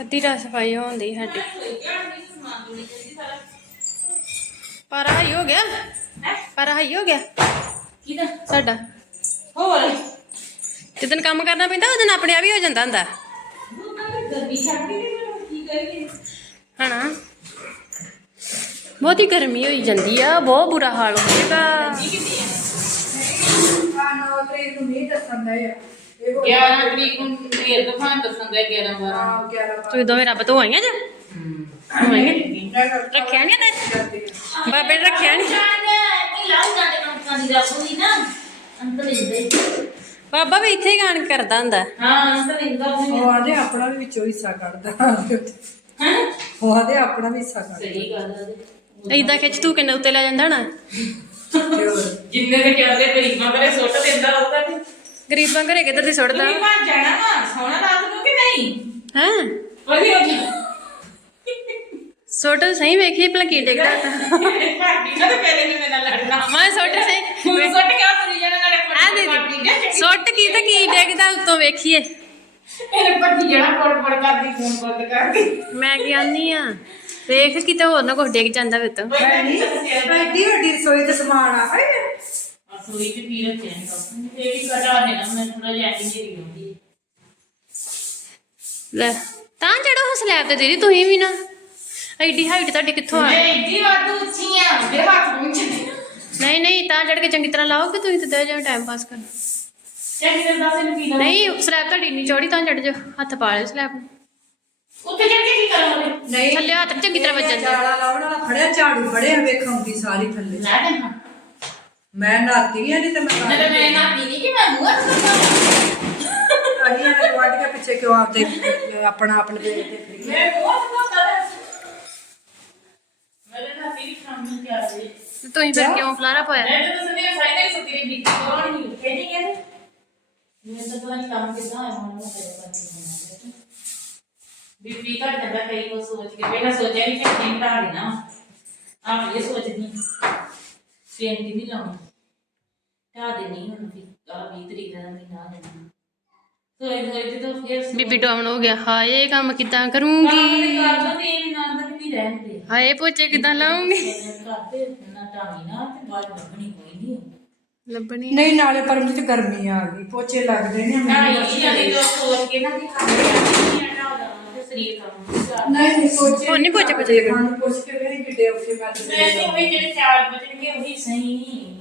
ਅੱਧੀ ਰਾ ਸਫ਼ਾਈ ਹੁੰਦੀ ਸਾਡੀ। ਪਰ ਹਾਈ ਹੋ ਗਿਆ। ਪਰ ਹਾਈ ਹੋ ਗਿਆ। ਕਿਹਦਾ? ਸਾਡਾ। ਹੋਰ? ਜਿੱਦਨ ਕੰਮ ਕਰਨਾ ਪੈਂਦਾ ਉਦੋਂ ਆਪਣੇ ਆਪ ਹੀ ਹੋ ਜਾਂਦਾ ਹੁੰਦਾ। ਗਰਮੀ ਛੱਡਦੀ ਨਹੀਂ ਮੈਨੂੰ ਕੀ ਕਰੀਏ ਹਨਾ? ਬਹੁਤੀ ਗਰਮੀ ਹੋਈ ਜਾਂਦੀ ਆ ਬਹੁਤ ਬੁਰਾ ਹਾਲ ਹੋ ਜਾਏਗਾ ਨੌ ਤਰੀਕ ਨੂੰ ਨਹੀਂ ਦੱਸਣ ਦਾ ਇਹ 11 ਤਰੀਕ ਨੂੰ ਢੇਰ ਦੁਕਾਨ ਦੱਸਣ ਦਾ 11 12 ਹਾਂ 11 ਤੁਸੀਂ ਦੋਵੇਂ ਰੱਬ ਤੋਂ ਆਈਆਂ ਜੇ? ਆਈਆਂ ਰੱਖਿਆ ਨਹੀਂ ਤੇ ਬਾਅਦ ਬਾਬੇ ਨੇ ਰੱਖਿਆ ਨਹੀਂ ਕੀ ਲਾਉ ਜਾਂਦੇ ਕੰਮ ਦੀ ਰੱਖੂਗੀ ਨਾ? ਅੰਦਰ ਇੰਦੇ ਬਾਬਾ ਵੀ ਇੱਥੇ ਹੀ ਗਾਣ ਕਰਦਾ ਹੁੰਦਾ। ਉਹ ਆਦੇ ਆਪਣਾ ਵੀ ਵਿੱਚੋਂ ਹਿੱਸਾ ਕੱਢਦਾ। ਹਾਂ? ਉਹ ਆਦੇ ਆਪਣਾ ਵੀ ਹਿੱਸਾ ਕੱਢਦਾ। ਸਹੀ ਗੱਲ ਹੈ ਏਦਾਂ ਖਿੱਚ ਤੂੰ ਕਿੰਨੇ ਉੱਤੇ ਲੈ ਜਾਂਦਾ ਨਾ ਜਿੰਨੇ ਦੇ ਕਹਿੰਦੇ ਗਰੀਬਾਂ ਕਰੇ ਸੁੱਟ ਦਿੰਦਾ ਉਹਦਾ ਤੇ ਗਰੀਬਾਂ ਘਰੇ ਕਿੱਧਰ ਦੀ ਸੁੱਟਦਾ? ਤੁਸੀਂ ਭੱਜ ਜਾਣਾ ਵਾ ਸੋਹਣਾ ਰਾਤ ਨੂੰ ਕਿ ਨਹੀਂ? ਹੈ? ਵਧੀਆ ਗਿਆ ਸੁੱਟ ਸਹੀ ਵੇਖੀ ਭਲਾ ਕੀ ਡਿੱਗਦਾ ਤਾਂ ਭਾਬੀ ਨਾ ਤੇ ਪਹਿਲੇ ਨਹੀਂ ਮੇਰੇ ਨਾਲ ਲੜਨਾ। ਮੈਂ ਸੁੱਟ ਸਹੀ। ਤੂੰ ਸੁੱਟ ਕੇ ਤੁਰੀ ਜਾਣਾ ਨਾਲੇ ਆ ਦੀਦੀ ਸੁੱਟ ਕੀ ਤੇ ਕੀ ਡਿੱਗਦਾ ਉੱਤੋਂ ਵੇਖੀਏ। ਇਹਨੇ ਪੱਟੀ ਜਾਣਾ ਪੜ ਪੜ ਕਰਦੀ ਫੋਨ ਬੰਦ ਕਰਦੀ। ਮੈਂ ਕੀ ਆਨੀ ਆ? ਵੇਖ ਕਿਤੇ ਹੋਰ ਨਾ ਕੁਝ ਡਿੱਗ ਜਾਂਦਾ ਵੇ ਤੋਂ। ਐਡੀ ਐਡੀ ਵੱਡੀ ਰਸੋਈ ਦਾ ਸਮਾਨ ਆ। ਹਾਏ ਅਸਲੀ ਤੇ ਕੀ ਰੱਖਿਆ ਇਹ ਵੀ ਕਟਾ ਦੇਣਾ ਮੈਂ ਥੋੜਾ ਜਿਹਾ ਇੰਜ ਹੀ ਹੁੰਦੀ ਲੈ ਤਾਂ ਚੜੋ ਸਲੈਬ ਤੇ ਦੀਦੀ ਤੁਸੀਂ ਵੀ ਨਾ। ਐਡੀ ਹਾਈਟ ਤੁਹਾਡੀ ਕਿੱਥੋਂ ਆ? ਇੱਡੀ ਵਾਧੂ ਉੱਚੀਆਂ ਦੇ ਹੱਥ ਪਹੁੰਚਦੇ ਨਹੀਂ ਨਹੀਂ ਤਾਂ ਚੜ ਕੇ ਚੰਗੀ ਤਰ੍ਹਾਂ ਲਾਓਗੇ ਤੁਸੀਂ ਤੇ ਦੇ ਜਾਓ ਟਾਈਮ ਪਾਸ ਕਰਨ। ਚੰਗੀ ਤਰ੍ਹਾਂ ਦੱਸ ਇਹਨੂੰ ਕੀ ਲਾਉਣਾ। ਨਹੀਂ ਸਲੈਬ ਤੁਹਾਡੀ ਇੰਨੀ ਚੌੜੀ ਤਾਂ ਚੜ ਜਾਓ ਹੱਥ ਪਾ ਲਿਓ ਸਲੈਬ ਨੂੰ। ਉੱਥੇ ਚੜ ਕੇ ਕੀ ਕਰਾਂਗੇ ਨਹੀਂ ਥੱਲੇ ਹੱਥ ਨੀ ਚੰਗੀ ਤਰ੍ਹਾਂ ਵੱਜਣ ਦੇ ਜਾਲਾ ਲਾਉਣ ਵਾਲਾ ਫੜਿਆ ਝਾੜੂ ਫੜਿਆ ਵੇਖਾਉਂਦੀ ਸਾਰੀ ਥੱਲੇ। ਲੈ ਦੇਣਾ। ਮੈਂ ਨਾਤੀ ਆ ਨਹੀਂ ਤੇ ਮੈਂ ਤਾਂ ਮੈਂ ਨਾ ਪੀਣੀ ਕਿ ਮੈਂ ਮੂੰਹ ਸੁਣਦਾ ਅਹੀਂ ਨੇ ਵੱਢ ਕੇ ਪਿੱਛੇ ਕਿਉਂ ਆਪਦੇ ਆਪਣਾ ਆਪਣੇ ਦੇ ਦੇ ਫਰੀ ਮੈਂ ਮੂੰਹ ਸੁਣਦਾ ਮੇਰੇ ਨਾਲ ਪੀਣੀ ਖਾਣੀ ਕੀ ਆ ਰਹੀ ਤੇ ਤੁਸੀਂ ਫਿਰ ਕਿਉਂ ਫਲਾਰਾ ਪਾਇਆ? ਮੈਂ ਤਾਂ ਦੱਸਣੀ ਸਾਈ ਨਹੀਂ ਸੁੱਤੀ ਰਹੀ ਬੀਤੀ ਕੋਣ ਨਹੀਂ ਉੱਠੇ ਨਹੀਂ ਮੈਂ ਤਾਂ ਪਤਾ ਨਹੀਂ ਕੰਮ ਕਿੱਦਾਂ ਆਇਆ ਹੁਣ ਮੈਂ ਕਰੇ ਕਰਦੀ ਬੀਪੀ ਘਟ ਜਾਂਦਾ ਕਈ ਵਾਰ ਸੋਚ ਕੇ ਪਹਿਲਾਂ ਸੋਚਿਆ ਨਹੀਂ ਕਿ ਨਹੀਂ ਘਟਾ ਦੇਣਾ ਆਪ ਇਹ ਸੋਚਦੀ ਸੇਨ ਦੀ ਨਹੀਂ ਲਾਉਣੀ। ਢਾ ਦੇਣੀ ਹੁਣ ਵੀ ਆ 20 ਤਰੀਕ ਦਾ ਮਹੀਨਾ ਆ ਜਾਣਾ ਸੋਈ ਸੋਈ ਤੇ ਫਿਰ ਬੀਬੀ ਡਾਊਨ ਹੋ ਗਿਆ ਹਾਏ ਇਹ ਕੰਮ ਕਿੱਦਾਂ ਕਰੂੰਗੀ? ਕਰਦਾ ਤੇ ਇਹ ਵੀ ਹਾਏ ਪੋਚੇ ਕਿੱਦਾਂ ਲਾਉਂਗੀ? ਕਰਦੇ ਨਾ ਟਾਣੀ ਨਾ ਤੇ ਬਾਅਦ ਲੱਗਣੀ ਕੋਈ ਨਹੀਂ ਲੱਭਣੀ ਨਹੀਂ। ਨਾਲੇ ਗਰਮੀ ਆ ਗਈ ਪੋਚੇ ਲੱਗਦੇ ਨੇ ਨਾ ਮੈਨੂੰ ਇਹ ਜਦੀ ਲੋਕ ਸੋਚ ਕੇ ਨਾ ਕਿ ਖਾਣੇ ਨਹੀਂ ਤੇ ਸਰੀਰ ਕੰਮ ਨਹੀਂ ਨਹੀਂ ਪੋਚੇ ਉਹ ਨੀ ਪੋਚੇ ਪੁੱਚੇ ਲੱਗਣੇ। ਖਾਣ ਪੁੱਛ ਕੇ ਵੇਖ ਕਿੱਡੇ ਔਖੇ ਮੈਂ ਤੇ ਮੈਂ ਤੇ ਉਹੀ ਜਿਹੜੇ ਚਾਰ ਬਚਣਗੇ ਉਹੀ ਸਹੀ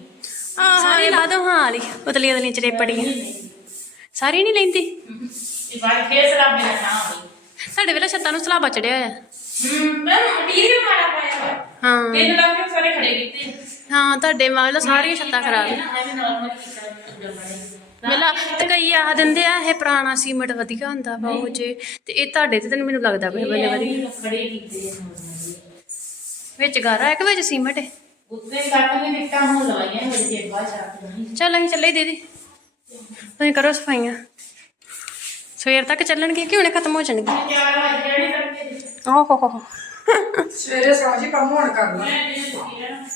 ਹਾਂ ਸਾਰੀ ਲਾ ਦੋ ਹਾਂ ਵਾਲੀ ਉਤਲੀ ਉਤਲੀ ਚਰੇ ਪੜੀਆਂ। ਸਾਰੀ ਨਹੀਂ ਲੈਂਦੀ? ਇਹ ਬਾਅਦ ਫੇਰ ਸਲਾਬ ਮੇਰਾ ਨਾ ਹੋਈ ਸਾਡੇ ਵੇਲੇ ਛੱਤਾਂ ਨੂੰ ਸਲਾਬਾ ਚੜਿਆ ਆ ਹੂੰ ਮੈਂ ਮਟੀਰੀਅਲ ਮਾੜਾ ਪਾਇਆ ਹੋਇਆ ਹਾਂ। ਤਿੰਨ ਲੱਖ ਦੇ ਸਾਰੇ ਖੜੇ ਕੀਤੇ। ਹਾਂ ਤੁਹਾਡੇ ਮਾਵਲਾ ਸਾਰੀਆਂ ਛੱਤਾਂ ਖਰਾਬ। ਐਵੇਂ ਨਾਰਮਲ ਕੀਤਾ ਜਲਵਾਈ ਵੇਲਾ ਤੇ ਕਈ ਆਹ ਦਿੰਦੇ ਆ ਇਹ ਪੁਰਾਣਾ ਸੀਮਟ ਵਧੀਆ ਹੁੰਦਾ ਵਾ ਉਹ ਜੇ। ਤੇ ਇਹ ਤੁਹਾਡੇ ਤੇ ਤਾਂ ਮੈਨੂੰ ਲੱਗਦਾ ਕੋਈ ਬੰਦੇ ਵਧੀਆ ਖੜੇ ਕੀਤੇ ਨਾਰਮਲ ਵਿੱਚ ਗਾਰਾ ਹੈ ਕਿ ਵਿੱਚ ਸੀਮਟ ਹੈ? ਕੱਟ ਲਵਾਈਆਂ ਚੱਲ ਅਸੀਂ ਚੱਲੇ ਦੀਦੀ। ਤੁਸੀਂ ਕਰੋ ਸਫਾਈਆਂ। ਸਵੇਰ ਤੱਕ ਚੱਲਣਗੇ ਕਿ ਹੁਣੇ ਖਤਮ ਹੋ ਜਾਣਗੇ ਚਾਰ ਵਜੇ ਜਿਹੜੇ ਕਰਕੇ ਓਹ ਹੋ ਹੋ ਹੋ। ਸਵੇਰੇ ਸਾਜੀ ਕੰਮ ਹੋਣ ਕਰ ਲਾ। ਮੈਂ ਜਿਹੜੇ ਸੁੱਤੀ ਰਹਿਣਾ।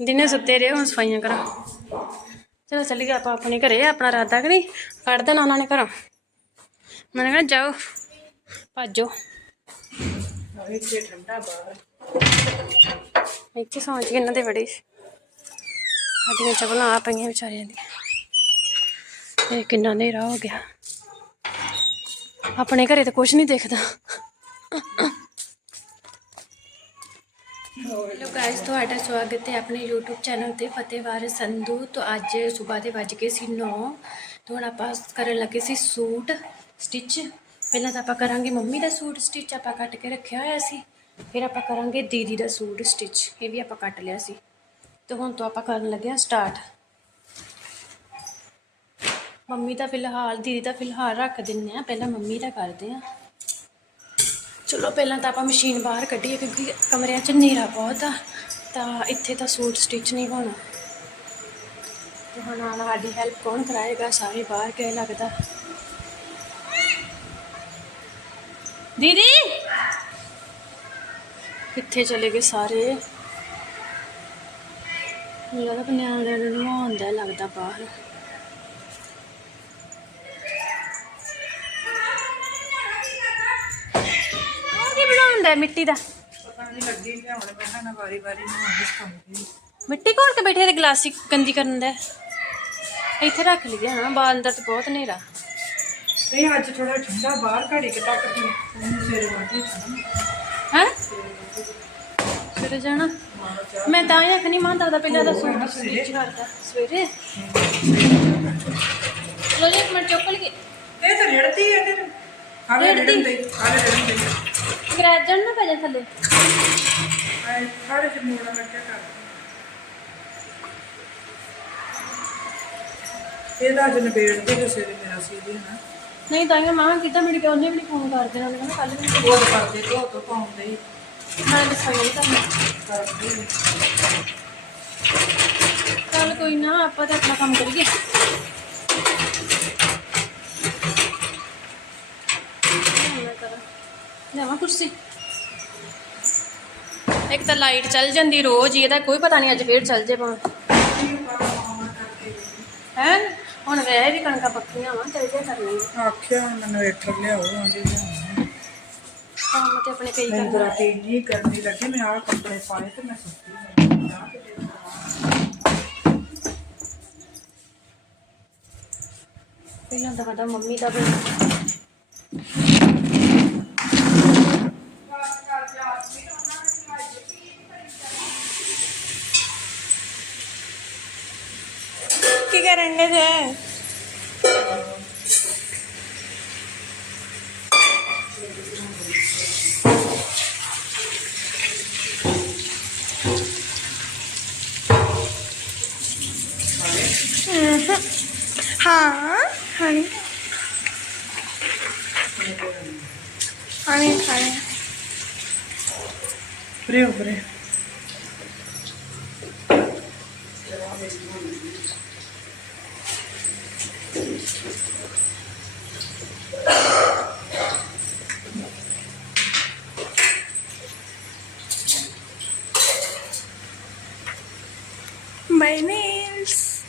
ਦਿਨੇ ਸੁੱਤੇ ਰਹੇ ਹੁਣ ਸਫਾਈਆਂ ਕਰਾਂ। ਚਲੋ ਚੱਲੀਏ ਆਪਾਂ ਆਪਣੇ ਘਰੇ ਆਪਣਾ ਇਰਾਦਾ ਕਰੀ ਕੱਢ ਦੇਣਾ ਉਹਨਾਂ ਨੇ ਘਰੋਂ। ਮੈਂ ਕਹਿੰਦਾ ਜਾਓ ਭੱਜੋ। ਇੱਥੇ ਠੰਡਾ ਬਾਹਰ। ਇੱਥੇ ਸੌਂਚ ਕੇ ਇਹਨਾਂ ਦੇ ਬੜੇ ਸਾਡੀਆਂ ਚਪਲਾਂ ਆ ਪਈਆਂ ਵਿਚਾਰਿਆਂ ਦੀਆਂ। ਇਹ ਕਿੰਨਾ ਹਨੇਰਾ ਹੋ ਗਿਆ। ਆਪਣੇ ਘਰੇ ਤਾਂ ਕੁਝ ਨਹੀਂ ਦਿਖਦਾ। ਹੈਲੋ ਗਾਇਸ ਤੁਹਾਡਾ ਸਵਾਗਤ ਹੈ ਆਪਣੇ YouTube ਚੈਨਲ ਤੇ ਫਤਿਹਵਾਰ ਸੰਧੂ। ਤੋਂ ਅੱਜ ਸਵੇਰ ਦੇ ਵੱਜ ਗਏ ਸੀ 9 ਤੋਂ ਹੁਣ ਆਪਾਂ ਕਰਨ ਲੱਗੇ ਸੀ ਸੂਟ ਸਟਿਚ ਪਹਿਲਾਂ ਤਾਂ ਆਪਾਂ ਕਰਾਂਗੇ ਮੰਮੀ ਦਾ ਸੂਟ ਸਟਿਚ ਆਪਾਂ ਕੱਟ ਕੇ ਰੱਖਿਆ ਹੋਇਆ ਸੀ। ਫਿਰ ਆਪਾਂ ਕਰਾਂਗੇ ਦੀਦੀ ਦਾ ਸੂਟ ਸਟਿਚ ਇਹ ਵੀ ਆਪਾਂ ਕੱਟ ਲਿਆ ਸੀ। ਤੇ ਹੁਣ ਤੋਂ ਆਪਾਂ ਕਰਨ ਲੱਗੇ ਹਾਂ ਸਟਾਰਟ ਮੰਮੀ ਦਾ ਫਿਲਹਾਲ, ਦੀਦੀ ਦਾ ਫਿਲਹਾਲ ਰੱਖ ਦਿੰਨੇ ਆ, ਪਹਿਲਾਂ ਮੰਮੀ ਦਾ ਕਰਦੇ ਆ। ਚਲੋ, ਪਹਿਲਾਂ ਤਾਂ ਆਪਾਂ ਮਸ਼ੀਨ ਬਾਹਰ ਕੱਢੀਏ ਕਿਉਂਕਿ ਕਮਰਿਆਂ 'ਚ ਹਨੇਰਾ ਬਹੁਤ ਆ, ਤਾਂ ਇੱਥੇ ਤਾਂ ਸੂਟ ਸਟਿਚ ਨਹੀਂ ਹੋਣਾ। ਤੇ ਹੁਣ ਆਣ ਸਾਡੀ ਹੈਲਪ ਕੌਣ ਕਰਾਏਗਾ? ਸਾਰੇ ਬਾਹਰ ਗਏ ਲੱਗਦਾ। ਦੀਦੀ! ਕਿੱਥੇ ਚਲੇ ਗਏ ਸਾਰੇ ਮੈਨੂੰ ਲੱਗਦਾ ਨਿਆਣਿਆਂ ਨੂੰ ਨਵਾਉਂਦਾ ਲੱਗਦਾ ਬਾਹਰ ਲੈ ਮਿੱਟੀ ਦਾ ਪਤਾ ਨਹੀਂ ਲੱਗੀ ਲਿਆਉਣ ਬੈਠਾ ਨਾ ਵਾਰੀ ਵਾਰੀ ਨੂੰ ਹੰਸ ਕੰਦੀ ਮਿੱਟੀ ਕੋਲ ਕੇ ਬੈਠੇ ਤੇ ਗਲਾਸੀ ਗੰਦੀ ਕਰਨ ਦਾ ਇੱਥੇ ਰੱਖ ਲਈਏ ਹਾਂ ਬਾਹਰ ਅੰਦਰ ਤੇ ਬਹੁਤ ਹਨੇਰਾ ਨਹੀਂ ਅੱਜ ਥੋੜਾ ਠੰਡਾ ਬਾਹਰ ਘੜੀ ਕਿ ਤੱਕ ਦੀ ਉਹਨੂੰ ਸਵੇਰੇ ਵਾਟੇ ਹੈ ਸਵੇਰੇ ਜਾਣਾ। ਮੈਂ ਤਾਂ ਹੀ ਆਖਣੀ ਮਾਂ ਦਾਦਾ ਪਹਿਲਾਂ ਦਾ ਸੂਟ ਸਟਿਚ ਕਰਦਾ ਸਵੇਰੇ। ਲੋ ਜੀ ਇੱਕ ਮਿੰਟ ਚੁੱਕ ਲਈਏ। ਇਹ ਤਾਂ ਰੜਦੀ ਹੈ ਤੇ ਹਾਲੇ ਰਿੜ੍ਹਦੀ? ਰੜਨ ਦੇ ਹਾਲੇ ਰੜਨ ਦੇ। ਗ੍ਰੈਜਨ ਨਾ ਪੈ ਜਾ ਥੱਲੇ। ਆਏ ਥੋੜੇ ਜਿਹਾ ਮੋੜਾ ਲੱਗਿਆ ਕਰ ਇਹਦਾ ਅੱਜ ਨਿਬੇੜ ਦੇ ਤੇ ਸਵੇਰੇ ਮੇਰਾ ਸੀ ਦੀ ਨਾ। ਨਹੀਂ ਤਾਂ ਹੀ ਮਾਂ ਕਿੱਦਾਂ ਮੇਰੀ ਉਹਨੇ ਵੀ ਨਹੀਂ ਫੋਨ ਕਰ ਦੇਣਾ ਉਹਨੇ ਕੱਲ ਵੀ ਨਹੀਂ ਉਹ ਕਰਦੇ ਧੋ ਧੋ ਪਾਉਂਦੇ ਹੀ। ਮੈਂ ਦੱਸਾਂ ਨਹੀਂ ਕਰਨਾ ਕਰਦੇ ਹੀ। ਚੱਲ ਕੋਈ ਨਾ ਆਪਾਂ ਤਾਂ ਆਪਣਾ ਕੰਮ ਕਰੀਏ ਮੈਂ ਕਰਾਂ ਲਿਆਵਾਂ ਕੁਰਸੀ ਇੱਕ ਤਾਂ ਲਾਈਟ ਚੱਲ ਜਾਂਦੀ ਰੋਜ਼ ਹੀ ਇਹਦਾ ਕੋਈ ਪਤਾ ਨਹੀਂ ਅੱਜ ਫੇਰ ਚੱਲ ਜੇ ਭਾਵੇਂ ਹੈ ਹੁਣ ਵੈਸੇ ਵੀ ਕਣਕਾਂ ਪੱਕੀਆਂ ਵਾ ਚੱਲ ਜੇ ਕਰਨੀ ਆਖਿਆ ਹੁਣ ਮੈਨੂੰ ਵੇਟਰ ਲਿਆਓ ਆਂਦੇ ਲਿਆਉਣਾ ਕੰਮ ਤੇ ਆਪਣੇ ਕਈ ਨਹੀਂ ਕਰਨਾ ਬਰਾਤੀ ਇੰਨੀ ਗਰਮੀ ਲੱਗੀ ਮੈਂ ਆਹ ਕੱਪੜੇ ਪਾਏ ਤੇ ਮੈਂ ਸੁੱਤੀ ਮੈਂ ਪਹਿਲਾਂ ਤਾਂ ਪਤਾ ਮੰਮੀ ਦਾ ਬਣਾ ਕੀ ਕਰਨ ਦੇ ਜੇ? ਹਾਂ ਹਣੀ ਹਣੀ ਖਾਣੇ ਪਰੇ ਉਪਰੇ my nails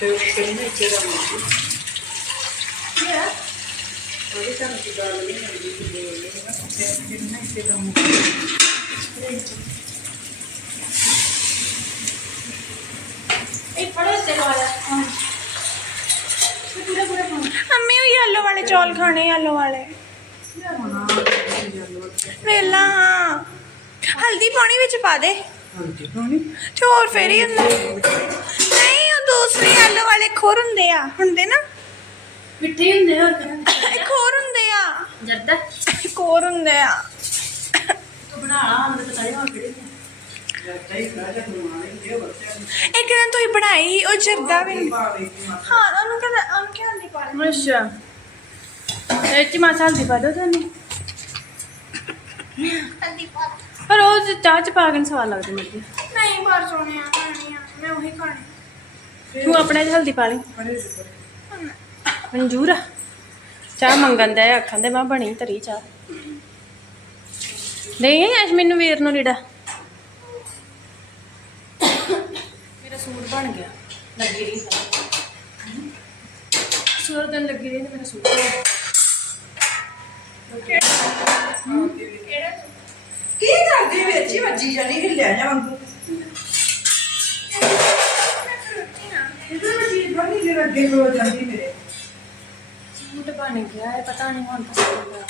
ਤੇ ਉਪਰੇ ਨਾ ਇੱਥੇ ਦਾ ਮੁੰਡੀ ਉਹਦੇ ਤਾਂ ਕੀ ਗੱਲ ਨਹੀਂ ਹੁੰਦੀ ਕਿ ਦੇ ਲੈ ਨਾ ਤੇ ਕਿੰਨਾ ਇੱਥੇ ਦਾ ਮੁੰਡੀ ਇਹ ਫੜੋ ਤੇ ਵਾਲਾ ਪੂਰਾ ਪੂਰਾ ਪਾਉਂ ਮੰਮੀ ਉਹ ਯੈਲੋ ਵਾਲੇ ਚੌਲ ਖਾਣੇ ਯੈਲੋ ਵਾਲੇ ਵੇਲਾ। ਹਾਂ ਹਲਦੀ ਪਾਣੀ ਵਿੱਚ ਪਾ ਦੇ। ਹਾਂਜੀ ਹੋਣੀ ਤੇ ਹੋਰ ਫੇਰ ਹੀ ਹੁੰਦਾ। ਨਹੀਂ ਉਹ ਦੂਸਰੇ ਯੈਲੋ ਵਾਲੇ ਖੋਰ ਹੁੰਦੇ ਆ। ਹੁੰਦੇ ਨਾ? ਮਿੱਠੇ ਹੁੰਦੇ ਹੋਰ ਇਹ ਖੋਰ ਹੁੰਦੇ ਆ। ਜਰਦਾ। ਖੋਰ ਹੁੰਦੇ ਆ। ਤੂੰ ਬਣਾ ਲਾ ਹਮ ਤਾਂ ਪਤਾ ਨਹੀਂ ਹੋਰ ਕਿਹੜੇ ਜੱਟਾ ਹੀ ਖਾ ਜਾ ਮਾਰੇ ਇਹ ਬੱਚਿਆਂ ਨੂੰ। ਇੱਕ ਦਿਨ ਤੁਸੀਂ ਬਣਾਈ ਉਹ ਜਰਦਾ ਵੀ। ਨਹੀਂ। ਹਾਂ ਉਹਨੂੰ ਕਹਿੰਦਾ ਉਹਨੂੰ ਕੀ ਹਲਦੀ ਪਾ ਲੈ ਅੱਛਾ। ਇਹ ਚ ਪਾ ਦੋ ਤੁਹਾਨੂੰ। ਹਲਦੀ ਪਾ। ਪਰ ਉਹ ਚਾਹ ਚ ਪਾ ਕੇ ਨੀ ਸਵਾਦ ਲੱਗਦੇ ਮੇਰੇ ਨਹੀਂ ਬਾਹਰ ਸੋਨੇ ਆ ਖਾਣੀ ਆ ਮੈਂ ਉਹੀ ਖਾਣੀ। ਤੂੰ ਆਪਣੇ ਚ ਹਲਦੀ ਪਾ ਲਈ। ਮਨਜ਼ੂਰ ਆ। ਚਾਹ ਮੰਗਣ ਦਾ ਆਖਾਂ ਦੇ ਮੈਂ ਬਣੀ ਤਰੀ ਚਾਹ। ਨਹੀਂ ਅੱਜ ਮੈਨੂੰ ਵੀਰ ਨੂੰ ਲੀੜਾ? ਮੇਰਾ ਸੂਟ ਬਣ ਗਿਆ। ਲੱਗੀ ਰਹੀ। ਸੂਰ ਦਿਨ ਲੱਗੀ ਰਹੀ ਤੇ ਮੇਰਾ ਸੂਟ ਬਣ ਗਿਆ। ਕੀ ਵੱਜੀ ਜਾਨੀ ਹਿੱਲਿਆ ਜਾਂ ਵਾਂਗੂ। ਇਹਦੇ ਵਿੱਚ ਹੀ ਬਣੀ ਜਿਹੜਾ ਅੱਗੇ ਹੋ ਜਾਂਦੀ ਮੇਰੇ। ਸੂਟ ਬਣ ਗਿਆ ਹੈ ਪਤਾ ਨਹੀਂ ਹੁਣ ਤਾਂ ਸੂਟ ਦਾ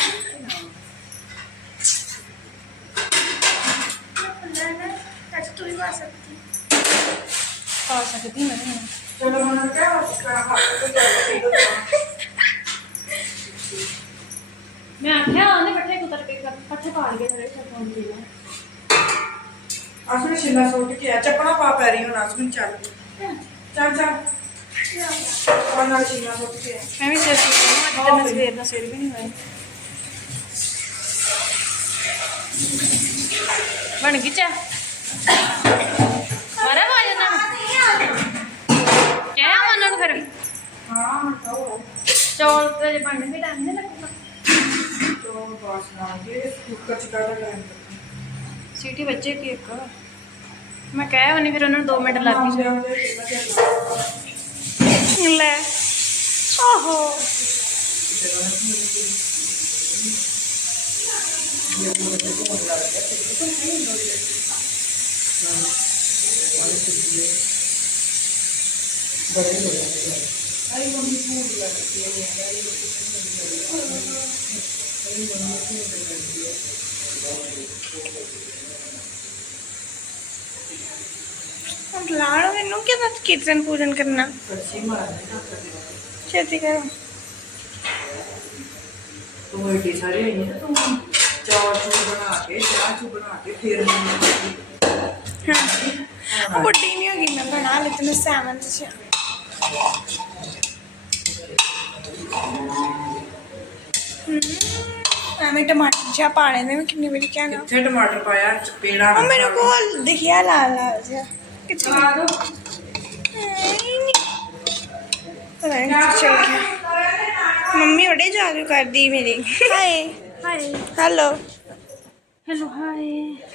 ਅੱਜ ਤੂੰ ਹੀ ਪਾ ਸਕਦੀ ਪਾ ਸਕਦੀ ਮੈਂ ਹੁਣ। ਚਲੋ ਹੁਣ ਕਿਆ ਕਰਾਂ ਹੱਥ ਤੋਂ ਚੱਲ ਮੈਂ ਆਖਿਆ ਉਹਨੇ ਇਕੱਠੇ ਕੁਤਰ ਕੇ ਇਕੱਠੇ ਪਾ ਲਈਏ ਸਾਰੇ ਚੱਪਾਂ ਦੀ ਅਸਲ ਛਿੱਲਾ ਸੁੱਟ ਕੇ ਆ ਚੱਪਣਾ ਪਾ ਪੈ ਰਹੀ ਹੁਣ ਅਸਲ ਚੱਲ ਚੱਲ ਚੱਲ ਉਹਨਾਂ ਛਿੱਲਾ ਸੁੱਟ ਕੇ ਆ। ਮੈਂ ਵੀ ਸਿਰ ਸੁੱਟ ਕੇ ਮੈਂ ਸਵੇਰ ਦਾ ਸਿਰ ਵੀ ਨਹੀਂ ਹੋਇਆ। ਬਣ ਗਈ ਚਾ ਮਾਰਾ ਵਾਜ ਨਾ? ਕਿਆ ਉਹਨਾਂ ਫਿਰ। ਹਾਂ ਮਟਾਓ ਚੌਲ ਤੇ ਬਣਨ ਵੀ ਟਾਈਮ ਨਹੀਂ ਲੱਗਦਾ ਚੌਲ ਬਾਸ ਨਾ ਜੇ ਕੁੱਕਰ ਚ ਕਾੜਾ ਕਰਨ ਸੀਟੀ ਵੱਜੇ ਕਿ ਇੱਕ? ਮੈਂ ਕਹਿਆ ਉਹਨੇ ਫਿਰ ਉਹਨਾਂ ਨੂੰ 2 ਮਿੰਟ ਲੱਗ ਗਏ। ਲੈ ਓਹੋ ਹੁਣ ਲਾੜ ਮੈਨੂੰ ਕਿਹਦਾ ਕੀਰਤਨ ਪੂਜਨ ਕਰਨਾ। ਨਾ ਛੇਤੀ ਕਰੋ। ਤੂੰ ਏਡੀ ਸਾਰੀ ਹੋਈ ਹੈ ਤੂੰ ਚੂਰ ਬਣਾ ਕੇ ਚਾਹ ਚੂ ਬਣਾ ਕੇ ਫਿਰ ਹਾਂ। ਉਹ ਵੱਡੀ ਨਹੀਂ ਹੋਗੀ ਮੈਂ ਬਣਾ ਲਈ ਤੈਨੂੰ ਸੈਵਨਥ ਚ। ਹਮ, ਐਵੇਂ ਟਮਾਟਰ ਚਾ ਪਾਣੇ ਨੇ ਮੈਂ ਕਿੰਨੀ ਵਾਰੀ ਕਹਿਣਾ ਕਿੱਥੇ ਟਮਾਟਰ ਪਾਇਆ ਚਪੇੜਾ ਉਹ ਮੇਰੇ ਕੋਲ ਦਿਖਿਆ ਲਾਲ ਲਾਲ ਜਿਹਾ ਕਿੱਥੇ ਆ ਦੋ ਆਈ ਨੀ। ਪਤਾ ਨੀ ਕਿੱਥੇ ਚਲ ਗਿਆ ਮੰਮੀ ਬੜੇ ਜਾਦੂ ਕਰਦੀ ਮੇਰੀ ਹਾਏ ਹਾਏ ਹੈਲੋ हेलो हाय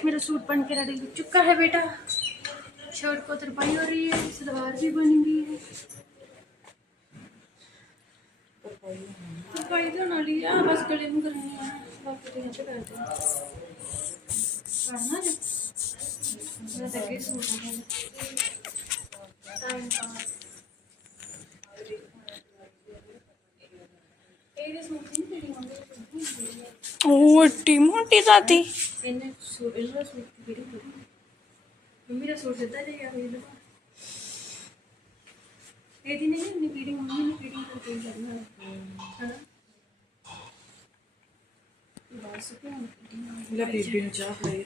मेरा सूट बन के रेडी हो चुका है बेटा शर्ट को तरपाई हो रही है सलवार भी बन गई है तरपाई तो ना लिया बस गले में करनी है बाकी तो यहाँ पे कर दें पढ़ना जो मेरा तक के सूट है टाइम पास ਇਹਦੇ ਸੂਟ ਨਹੀਂ ਤੇਰੀ ਮੰਮੀ ਉਹ ਏਡੀ ਮੋਟੀ ਦਾਦੀ ਇਹਨੇ ਸੂਟ ਇਹਦਾ ਸੂਟ ਦੀ ਕਿਹੜੀ ਕੁੜੀ ਮੰਮੀ ਦਾ ਸੂਟ ਸਿੱਧਾ ਲੈ ਗਿਆ ਹੋਈ ਲਵਾ ਇਹਦੀ ਨਹੀਂ ਇੰਨੀ ਪੀੜੀ ਮੰਮੀ ਨੇ ਪੀੜੀ ਕਰਕੇ ਕਰਨਾ ਹਨਾ ਬਸ ਕਿਉਂ ਲੈ ਬੀਬੀ ਨੂੰ ਚਾਹ ਪਈ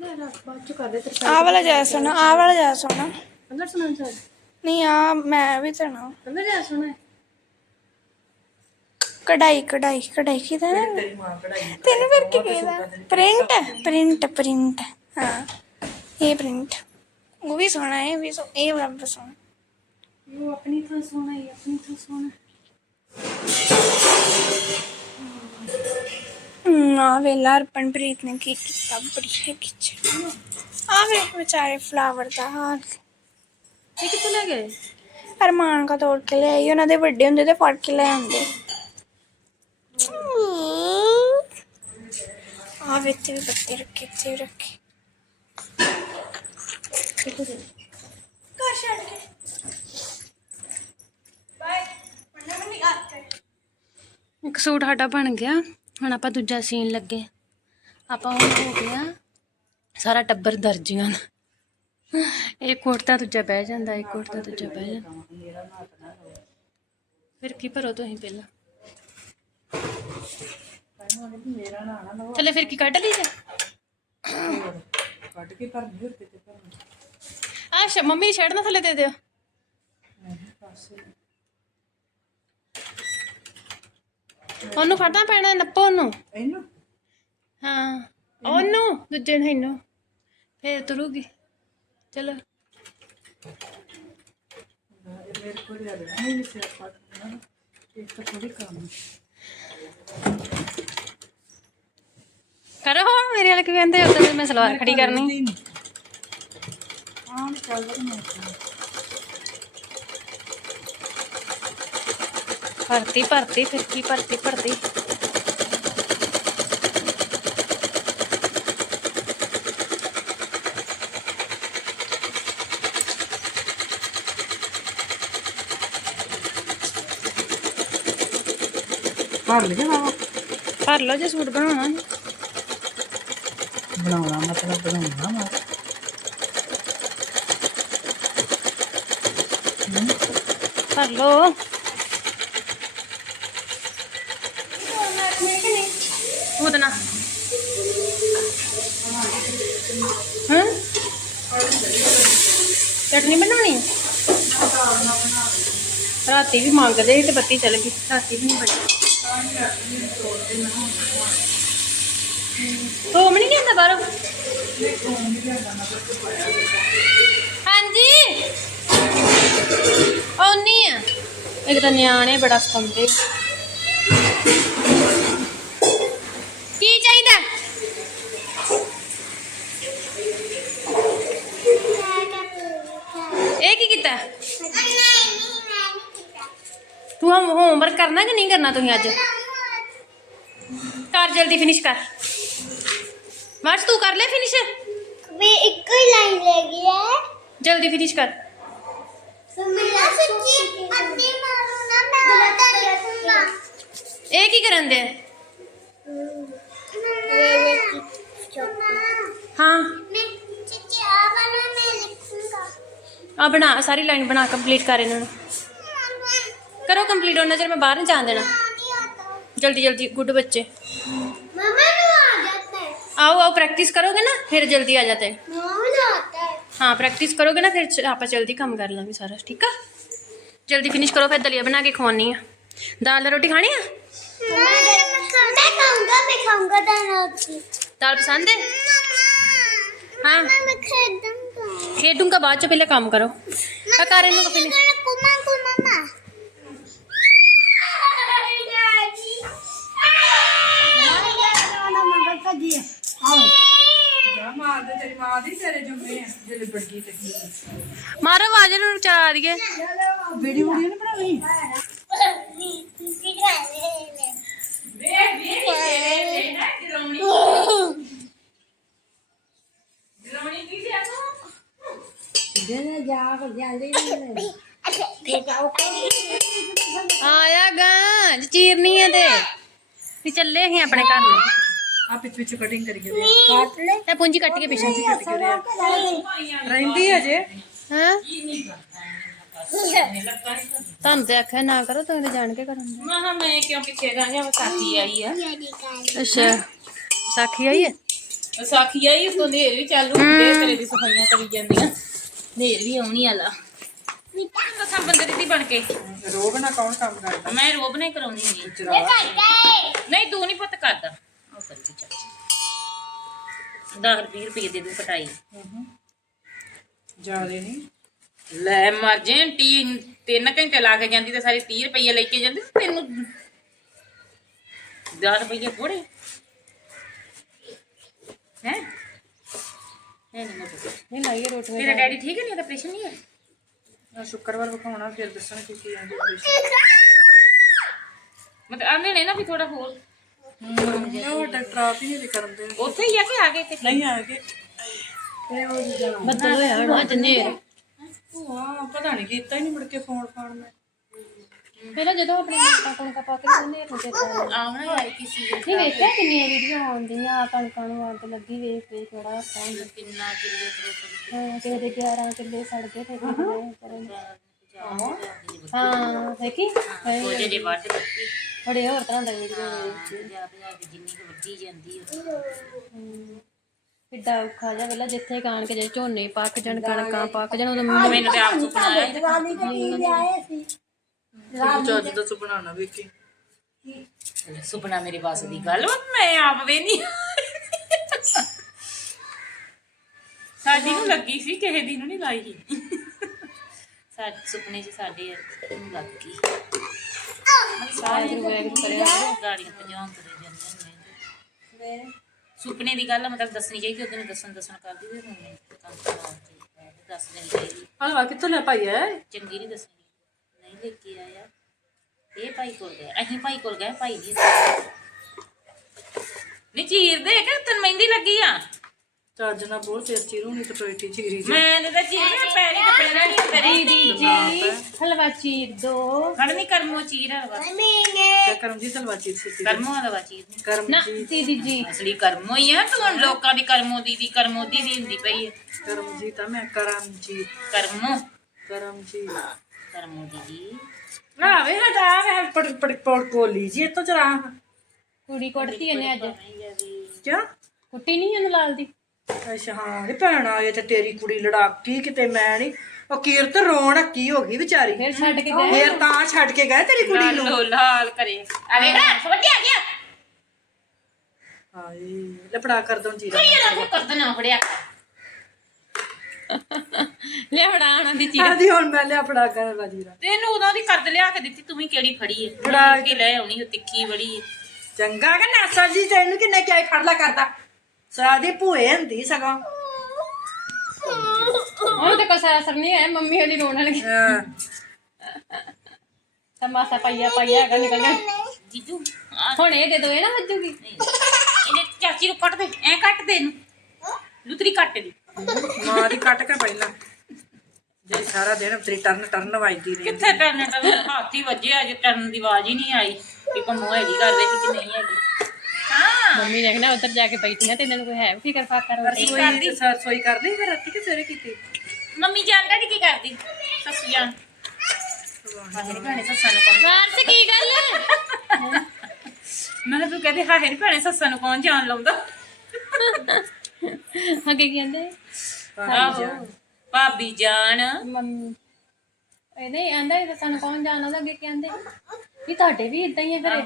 ਮੈਂ ਰਾਤ ਬਾਅਦ ਚ ਕਰ ਦੇ ਤੇ ਆਹ ਵਾਲਾ ਵਾਲਾ ਜ਼ਿਆਦਾ ਸੋਹਣਾ ਅੰਦਰ ਸੁਣਨ ਸਰ ਨਹੀਂ ਆ ਮੈਂ ਵੀ ਤਣਾ ਅੰਦਰ ਜਾ ਸੁਣਾ। ਕਢਾਈ ਕਢਾਈ ਕਢਾਈ ਕਿਹਦਾ? ਹੈ ਤੇਰੀ ਮਾਂ ਕਢਾਈ। ਤੈਨੂੰ ਫਿਰ ਕੀ ਕਹਿੰਦਾ? Print print print. ਹਾਂ ਇਹ ਪ੍ਰਿੰਟ। ਉਹ ਵੀ ਸੋਹਣਾ ਹੈ ਇਹ ਵੀ ਸੋ ਇਹ ਬੜਾ ਵੀ ਸੋਹਣਾ ਉਹ ਆਪਣੀ ਥਾਂ ਸੋਣਾ ਹੈ ਆਪਣੀ ਥਾਂ ਸੋਣਾ ਹਮ, ਆ ਵੇਲਾ ਅਰਪਨਪ੍ਰੀਤ ਨੇ ਕੀ ਕੀਤਾ? ਬੜੀ ਕਿਚ ਆ ਵੇ ਵਿਚਾਰੇ ਫਲਾਵਰ ਦਾ ਹਾਲ। ਇਹ ਕਿੱਥੇ ਲੈ ਗਏ? ਅਰਮਾਨ ਕਾ ਤੋੜ ਕੇ ਲੈ ਆਈ ਉਹਨਾਂ ਦੇ ਵੱਡੇ ਹੁੰਦੇ ਤੇ ਫੜ ਕੇ ਲੈ ਆਉਂਦੇ। ਆ ਵੇ ਤੇ ਵੀ ਪੱਤੇ ਰੱਖੇ ਤੇ ਰੱਖੇ ਕਿੱਥੇ ਗਏ ਘਰ ਛੱਡ ਕੇ ਬਾਏ ਮੰਨੇ ਮੰਨੀ ਆਤੇ ਇੱਕ ਸੂਟ ਸਾਡਾ ਬਣ ਗਿਆ। ਹੁਣ ਆਪਾਂ ਦੂਜਾ ਸੀਨ ਲੱਗੇ। ਆਪਾਂ ਹੁਣ ਹੋ ਗਿਆ ਸਾਰਾ ਟੱਬਰ ਦਰਜੀਆਂ ਦਾ। ਇਹ ਕੁੜਤਾ ਦੂਜਾ ਬਹਿ ਜਾਂਦਾ, ਇਹ ਕੁੜਤਾ ਦੂਜਾ ਬਹਿ ਜਾਂਦਾ। ਫਿਰ ਕੀ ਭਰੋ ਤੁਸੀਂ ਪਹਿਲਾਂ? ਚਲੇ ਫਿਰ ਕੀ ਕੱਢ ਲਈ ਜੇ? ਕੱਢ ਕੇ ਭਰਨੀ ਹੋਰ ਕਿਤੇ ਭਰਨੀ ਆ ਸ਼ ਮੰਮੀ ਦੀ ਸ਼ਰਟ ਨਾ ਥੱਲੇ ਦੇ ਦਿਓ। ਉਹਨੂੰ ਫੜਨਾ ਪੈਣਾ ਨੱਪੋ ਉਹਨੂੰ? ਇਹਨੂੰ? ਹਾਂ ਉਹਨੂੰ ਦੂਜੇ ਨੂੰ ਇਹਨੂੰ। ਫੇਰ ਤੁਰੂਗੀ। ਚਲੋ। ਇਹ ਮੇਰੇ ਕੋਲ ਆ ਲੈਣਾ ਨਹੀਂ ਸਿਰ ਪੱਟ ਨਾ ਇਹ ਤਾਂ ਥੋੜੀ ਕੰਮ ਕਰੋ ਹੁਣ ਮੇਰੇ ਵਾਲੇ ਕੀ ਕਹਿੰਦੇ ਉਦੋਂ ਮੈਂ ਸਲਵਾਰ ਖੜੀ ਕਰਨੀ। ਹਾਂ ਨਹੀਂ ਚੱਲਦਾ ਮੈਂ ਭਰਤੀ ਭਰਤੀ ਫਿਰ ਕੀ ਭਰਤੀ ਭਰਤੀ। ਭਰ ਲਿਆ ਭਰ ਲਓ ਜੇ ਸੂਟ ਬਣਾਉਣਾ ਹੈ। ਬਣਾਉਣਾ ਮਤਲਬ ਬਣਾਉਣਾ ਵਾ। ਭਰ ਲਓ। ਹਾਂ? ਚਟਨੀ ਬਣਾਉਣੀ? ਰਾਤੀ ਵੀ ਮੰਗਦੇ ਸੀ ਤੇ ਬੱਤੀ ਚਲ ਗਈ। ਰਾਤੀ ਵੀ ਨਹੀਂ ਬਣੀ। ਥੋਮ ਨਹੀਂ ਲਿਆਂਦਾ ਬਾਹਰੋਂ? ਹਾਂਜੀ। ਆਉਣੀ ਆ। ਇੱਕ ਤਾਂ ਨਿਆਣੇ ਬੜਾ ਸਤਾਉਂਦੇ ਕੀ ਚਾਹੀਦਾ ਇਹ ਕੀ ਕੀਤਾ ਤੂੰ ਹੋਮਵਰਕ ਕਰਨਾ ਕਿ ਨਹੀਂ ਕਰਨਾ ਤੁਸੀਂ ਅੱਜ? ਕਰ ਜਲਦੀ ਫਿਨਿਸ਼ ਕਰ। ਵਾਸ਼ ਤੂੰ ਕਰ ਲੈ ਫਿਨਿਸ਼ ਵੇ ਇੱਕ ਹੀ ਲਾਈਨ ਰਹਿ ਗਈ ਹੈ। ਜਲਦੀ ਫਿਨਿਸ਼ ਕਰ। ਮੇਰਾ ਸੱਚੀ ਅੱਧੀ ਮਾਰੂ ਨਾ ਮੈਂ ਤਾਂ ਲਿਖੂੰਗਾ। ਇਹ ਕੀ ਕਰਨ ਦੇ? करो कंप्लीट होना नज़र मैं बाहर नहीं जान देना। जल्दी जल्दी गुड बच्चे। आओ आओ प्रैक्टिस करोगे ना फिर जल्दी आ जाते हाँ। प्रैक्टिस करोगे ना फिर आप जल्दी कम कर लेंगे सारा ठीक है? जल्दी फिनिश करो फिर दलिया बना के खवानी है। दाल रोटी खानी है? दाल पसंद है? हाँ। खेडूँगा बाद चो पहले काम करो। फिनिश ਨੂੰ ਚਲਾ ਦਈਏ ਵੀਡੀਓ ਵੀਡੀਓ ਨਾ ਬਣਾਵੀਂ ਵੇਖ ਵੇਖ ਇਹ ਨਾ ਗਰਾਉਣੀ ਗਰਾਉਣੀ ਕੀ ਸੀ ਆਨੂੰ ਆਇਆ ਗਾ ਚੀਰਨੀ ਹੈ ਤੇ ਵੀ ਚੱਲੇ ਅਸੀਂ ਆਪਣੇ ਘਰ ਨੂੰ ਆ ਪਿੱਛੇ ਪਿੱਛੇ ਕਟਿੰਗ ਕਰੀ ਗਏ ਤੁਹਾਨੂੰ ਤੇ ਆਖਿਆ ਨਾ ਕਰੋ ਤੁਸੀਂ ਤੇ ਜਾਣ ਕੇ ਕਰੋਗੇ। ਮਹਾ ਮੈਂ ਕਿਉਂ ਪਿੱਛੇ ਰਹਿ ਜਾ ਵਿਸਾਖੀ ਆਈ ਆ। ਅੱਛਾ ਸਾਖੀ ਆਈ ਹੈ? ਵਿਸਾਖੀ ਆਈ ਉਸ ਤੋਂ ਨੇਰ ਵੀ ਚਾਲੂ ਹੁੰਦੇ ਘਰੇ ਦੀ ਸਫਾਈਆਂ ਕਰੀ ਜਾਂਦੀਆਂ। ਨੇਰ ਵੀ ਆਉਣੀ ਆਲਾ ਤਾਂ ਬੰਦੇ ਦੀ ਬਣ ਕੇ। ਰੋਗ ਨਾ ਕੌਣ ਕੰਮ ਕਰਦਾ? ਮੈਂ ਰੋਬ ਨਹੀਂ ਕਰਾਉਂਦੀ ਹੁੰਦੀ ਚਰਾ ਨਹੀਂ ਤੂੰ ਨਹੀਂ ਪੁੱਤ ਕਰਦਾ। ਉਹ ਕਰੀ ਤੇ ਚੱਲ। 10 20 ਰੁਪਏ ਦੇ ਦੂ ਕਟਾਈ ਜਿਆਦੇ ਨਹੀਂ ਲੈ ਮਰ ਜੇ ਟੀ 3 ਘੰਟੇ ਲਾ ਕੇ ਜਾਂਦੀ ਤੇ ਸਾਰੀ 30 ਰੁਪਏ ਲੈ ਕੇ ਜਾਂਦੀ ਤੇ ਤੈਨੂੰ 10 ਰੁਪਏ ਥੋੜੇ ਹੈ? ਨਹੀਂ ਨਹੀਂ ਪੁੱਤ। ਨਹੀਂ ਲਾਈਏ ਰੋਟੀਆਂ ਤੇਰਾ ਡੈਡੀ ਠੀਕ ਹੈ ਨਹੀਂ ਉਹਦਾ ਆਪਰੇਸ਼ਨ ਨਹੀਂ ਹੈ? ਆ ਸ਼ੁੱਕਰਵਾਰ ਵਿਖਾਉਣਾ ਫਿਰ ਦੱਸਣ ਕੀ ਕੀ ਆਂਦੇ ਮਤਲਬ ਆਨੇ ਨੇ ਨਾ ਵੀ ਥੋੜਾ ਹੋਰ। ਉਹ ਡਾਕਟਰ ਆਪ ਹੀ ਨਹੀਂ ਕਰਨ ਦੇ। ਉੱਥੇ ਹੀ ਆ ਕੇ ਆ ਗਏ ਤੇ ਨਹੀਂ ਆ ਗਏ। ਇਹ ਉਹ ਜੀ ਜਾਣਾ। ਬੱਦਲ ਹੋਇਆ ਹੁਣ। ਅੱਜ ਨੇਰ ਹਾਂ ਪਤਾ ਨਹੀਂ ਕੀਤਾ ਹੀ ਨਹੀਂ ਮੁੜ ਕੇ ਫੋਨ ਫਾਨ ਮੈਂ। ਪਹਿਲਾਂ ਜਦੋਂ ਆਪਣੇ ਕਣਕਾਂ ਕਣਕਾਂ ਪਾ ਕੇ ਉਹਨੇ ਨੂੰ ਚੇਤਾ। ਆਉਣਾ ਯਾਰ ਕਿਸੇ ਨਹੀਂ ਵੇਖਿਆ ਕਿੰਨੀਆਂ ਵੀਡੀਓ ਆਉਂਦੀਆਂ ਕਣਕਾਂ ਨੂੰ ਅੱਗ ਲੱਗੀ ਵੇਖ ਵੇਖ ਥੋੜਾ ਹੱਸਾ ਹੁੰਦਾ ਕਿੰਨਾ ਕਿੱਲੇ ਪ੍ਰੋਫਿਟ ਹਾਂ ਕਿਸੇ ਦੇ 11 ਕਿੱਲੇ ਸੜ ਗਏ ਤੇ ਕਿਸੇ ਦੇ ਹਾਂ। ਦੇਖੀ ਉਹਦੇ ਦੇ ਵੱਧ ਦਿੱਤੀ ਬੜੇ ਹੋਰ ਤਰ੍ਹਾਂ ਦਾ ਵੀਡੀਓ ਜਿੰਨੀ ਕੁ ਵੱਧੀ ਜਾਂਦੀ ਹੈ। ਕਿੱਡਾ ਔਖਾ ਜਿਹਾ ਵੇਲਾ ਜਿੱਥੇ ਕਾਣ ਕੇ ਜੇ ਝੋਨੇ ਪੱਕ ਜਾਣ ਕਣਕਾਂ ਪੱਕ ਜਾਣ ਉਦੋਂ ਮੈਨੂੰ ਤੇ ਆਪ ਸੁਪਨਾ ਆਇਆ ਚੱਜ ਦਾ ਤੂੰ ਬਣਾਉਣਾ ਵੇਖੀ। ਸੁਪਨਾ ਮੇਰੇ ਪਾਸ ਦੀ ਗੱਲ ਵਾ, ਮੈਂ ਆਪ ਵੇ ਨਹੀਂ ਸਾਡੀ ਨੂੰ ਲੱਗੀ ਸੀ ਕਿਸੇ ਦੀ ਨੂੰ ਨਹੀਂ ਲਾਈ ਸੀ। ਸਾਡੇ ਸੁਪਨੇ 'ਚ ਸਾਡੇ ਨੂੰ ਲੱਗ ਗਈ। ਸਾਰੇ ਗਾੜੀਆਂ ਪੰਜਾਂ ਤੁਰੇ ਜਾਂਦੇ ਨੇ ਸੁਪਨੇ ਦੀ ਗੱਲ ਮਤਲਬ ਦੱਸਣੀ ਚਾਹੀਦੀ ਉਹਦੇ ਨੂੰ ਦੱਸਣ ਦੱਸਣ ਕਰਦੀ ਤੇ ਹੁਣ ਕੰਮ ਖਰਾਬ ਤੇ ਦੱਸ ਦੇਣੀ ਚਾਹੀਦੀ। ਹਲਵਾ ਕਿੱਥੋਂ ਲੈ ਪਾਈ ਐ? ਚੰਗੀ ਨਹੀਂ ਦੱਸਣੀ ਨਹੀਂ ਲੈ ਕੇ ਆਇਆ। ਇਹ ਭਾਈ ਕੋਲ ਗਿਆ ਅਸੀਂ ਭਾਈ ਕੋਲ ਗਏ ਭਾਈ ਜੀ ਨੀ ਚੀਰ ਦੇ ਕਿ ਤਨ ਮਹਿੰਦੀ ਲੱਗੀ ਆ? ਚੱਜ ਨਾਲ ਬੋਲ ਫਿਰ ਚੀਰੂ ਨਹੀਂ ਤੇ ਪਲੇਟੀ ਚੀਰੀ ਜੀ ਮੈਂ ਤੇ ਚੀਰ ਦੇ ਪੈਰੀ ਤੇ ਪੈਣਾ ਨਹੀਂ ਕਰੀ ਦੀ ਜੀ ਹਲਵਾ ਚੀਰ ਦੋ। ਖੜਨੀ ਕਰਮੋ ਚੀਰ ਹਲਵਾ। ਕਿਆ ਕਰਮ ਜੀ ਹਲਵਾ ਚੀਰ ਛੇਤੀ ਕਰਮੋ ਹਲਵਾ ਚੀਰ। ਕਰਮ ਨਾ ਜੀ ਦੀਦੀ ਜੀ। ਅਸਲੀ ਕਰਮੋ ਹੀ ਆ ਤੂੰ ਹੁਣ ਲੋਕਾਂ ਦੀ ਕਰਮੋ ਦੀਦੀ ਕਰਮੋ ਦੀਦੀ ਹੁੰਦੀ ਪਈ ਹੈ ਕਰਮ ਜੀ ਤਾਂ ਮੈਂ ਕਰਮ ਜੀ ਕਰਮੋ। ਕਰਮ ਜੀ ਕਰਮੋ ਦੀਦੀ। ਨਾ ਵੇ ਹਟਾ ਵੇ ਪੜ ਪੜ ਪੜ ਕੋਲੀ ਜੀ ਇਤੋਂ ਚਰਾ ਕੁੜੀ ਕੁੱਟਤੀ ਇਹਨੇ ਅੱਜ। ਕਿਆ ਕੁੱਟੀ ਨਹੀਂ ਇਹਨੂੰ ਲਾਲ ਦੀ? ਅੱਛਾ ਹਾਂ। ਇਹ ਭੈਣ ਆਏ ਤੇ ਤੇਰੀ ਕੁੜੀ ਲੜਾਕੀ ਕਿਤੇ ਮੈਂ ਨਹੀਂ ਉਹ ਕੀਰਤ ਰੋਣ ਕੀ ਹੋ ਗਈ ਵਿਚਾਰੀ। ਫਿਰ ਛੱਡ ਕੇ ਗਏ? ਫੇਰ ਤਾਂ ਛੱਡ ਕੇ ਗਏ ਤੇਰੀ ਕੁੜੀ ਨੂੰ? ਲਾਲ ਲਾਲ ਕਰੇ। ਅਰੇ ਨਾ ਵੱਡਿਆ ਗਿਆ। ਹਾਏ ਲਪੜਾ ਕਰ ਦੋ ਜੀਰਾ। ਇਹ ਨਾ ਕਰ ਦੇਣਾ ਫੜਿਆ। ਲਿਆ ਫੜਾ ਆਣਾ ਦੀ ਚੀਜ਼ ਆਦੀ ਹੁਣ ਮੈਂ ਲਿਆ ਫੜਾ ਕਰ ਵਜੀਰਾ ਤੈਨੂੰ ਉਦੋਂ ਦੀ ਕਰਦ ਲਿਆ ਕੇ ਦਿੱਤੀ ਤੂੰ ਵੀ ਕਿਹੜੀ ਫੜੀ ਹੈ ਫੜਾ ਕੀ ਲੈ ਆਉਣੀ ਉਹ ਤਿੱਖੀ ਬੜੀ ਚੰਗਾ ਕਿ ਨਾਸਾ ਜੀ ਤੈਨੂੰ ਕਿੰਨੇ ਕਿਆ ਫੜ ਲਾ ਕਰਦਾ। ਸਾਦੀ ਭੂਏ ਹੁੰਦੀ ਸਗੋਂ। ਹੁਣ ਤੇ ਕੋਈ ਅਸਰ ਨਹੀਂ ਹੈ ਮੰਮੀ ਉਹਦੀ ਰੋਣ ਲੱਗੀ ਹਾਂ। ਤਮਾਸਾ ਪਾਈਆ ਪਾਈਆ ਹੈਗਾ ਨਿਕਲ ਗਿਆ। ਜੀਜੂ ਆ ਹੁਣ ਇਹ ਦੇ ਦੋ ਇਹ ਨਾ ਵੱਜੂਗੀ। ਇਹਨੇ ਚਾਚੀ ਨੂੰ ਕੱਟ ਦੇ ਐ ਕੱਟ ਦੇ ਇਹਨੂੰ। ਲੁਤਰੀ ਕੱਟ ਦੀ। ਮਾਂ ਦੀ ਕੱਟ ਕੇ ਪਹਿਲਾਂ। ਜੇ ਸਾਰਾ ਦਿਨ ਤੇਰੀ ਟਰਨ ਟਰਨ ਵੱਜਦੀ ਰਹੀ। ਕਿੱਥੇ ਟਰਨ ਟਰਨ? ਹੱਥ ਹੀ ਵੱਜਿਆ ਅਜੇ ਟਰਨ ਦੀ ਆਵਾਜ਼ ਹੀ ਨਹੀਂ ਆਈ ਕਿ ਪੰਮੋ ਹੈਗੀ ਘਰ ਵਿੱਚ ਕਿ ਨਹੀਂ ਹੈਗੀ। ਮੰਮੀ ਨੇ ਕਹਿਣਾ ਉੱਧਰ ਜਾ ਕੇ ਬੈਠੀਆਂ ਤੇ ਇਹਨਾਂ ਨੂੰ ਕੋਈ ਹੈ ਵੀ ਫਿਕਰ ਫਾਕਰ ਕਰਦੀ। ਰਸੋਈ ਰਸੋਈ ਕਰ ਲਈ ਫਿਰ ਰਾਤੀ ਕਿ ਸਵੇਰੇ ਕੀਤੀ? ਮੰਮੀ ਜਾਣ ਡੈਡੀ ਕੀ ਕਰਦੀ? ਸੱਸੂ ਜਾਣ। ਹਾਏ ਨੀ ਭੈਣੇ ਸੱਸਾਂ ਨੂੰ ਕੌਣ ਵਾਰਸ ਕੀ ਗੱਲ? ਮੈਂ ਕਿਹਾ ਤੂੰ ਕਹਿੰਦੀ ਨੀ ਭੈਣੇ ਸੱਸਾਂ ਨੂੰ ਕੌਣ ਜਾਣ ਲਾਉਂਦਾ? ਅੱਗੇ ਕੀ ਕਹਿੰਦੇ? ਆਹੋ। ਭਾਬੀ ਜਾਨ ਮੰਮੀ। ਇਹ ਨਹੀਂ ਆਂਦਾ ਇਹ ਸਾਨੂੰ ਕੌਣ ਜਾਣਦਾ ਅੱਗੇ ਕੀ ਕਹਿੰਦੇ? ਵੀ ਤੁਹਾਡੇ ਵੀ ਇਦਾਂ ਹੀ ਹੈ ਘਰੇ।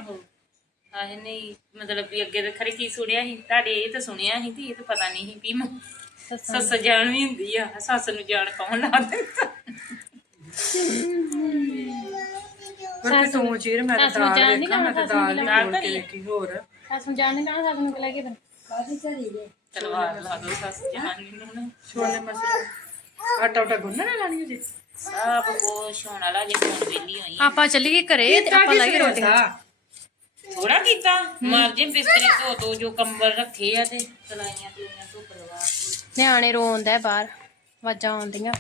ਆਹੋ ਆਹ ਨਹੀਂ ਮਤਲਬ ਵੀ ਅੱਗੇ ਤਾਂ ਖਰੇ ਕੀ ਸੁਣਿਆ ਸੀ? ਤੁਹਾਡੇ ਇਹ ਤਾਂ ਸੁਣਿਆ ਸੀ ਤੇ ਇਹ ਤਾਂ ਪਤਾ ਨਹੀਂ ਸੀ ਵੀ ਮ- ਸੱਸਾਂ ਸੱਸ ਜਾਣ ਵੀ ਹੁੰਦੀ ਆ ਸੱਸ ਨੂੰ ਜਾਣ ਕੌਣ ਲਾ ਦਿੰਦਾ? ਪਰ ਤੂੰ ਚੀਰ ਮੈਂ ਤਾਂ ਸੱਸ ਨੂੰ ਦਾਲ ਜਾਣ ਨੀ ਵੇਖਾਂ ਮੈਂ ਤਾਂ ਲਾਉਣਾ, ਦਾਲ ਸੱਸ ਨੂੰ ਨਹੀਂ ਖੋਲ ਕੇ ਵੇਖੀ ਹੋਰ। ਸੱਸ ਨੂੰ ਜਾਣ ਨਹੀਂ ਜਾਣਾ ਸੱਸ ਨੂੰ ਕਿ ਲੈ ਕੇ ਫਿਰ ਤਲਵਾਰ ਲਾ ਦੋ ਸੱਸ ਜਾਣ ਨੂੰ ਨਾ ਛੋਲੇ ਮਸਲੇ ਆਟਾ ਉਟਾ ਗੁੰਨਣਾ ਲਾਣੀ ਜੀ ਸਭ ਕੁਛ ਹੋਣ ਵਾਲਾ ਜੇ ਹੁਣ ਵੇਲੀ ਹੋਈ ਆਪਾਂ ਚੱਲੀਏ ਘਰੇ ਤੇ ਆਪਾਂ ਲਾਈਏ ਰੋਟੀ? ਥੋੜਾ ਕੀਤਾ? ਮਾਰ ਜੇ ਬਿਸਤਰੇ ਧੋ ਧੋ ਜੋ ਕੰਬਲ ਰੱਖੇ ਆ ਤੇ ਤਲਾਈਆਂ ਤੂਈਆਂ ਧੁੱਪ ਲਵਾ ਕੇ। ਨਿਆਣੇ ਰੋਂਦਾ ਬਾਹਰ ਵਾਜਾਂ ਆਉਂਦੀਆਂ।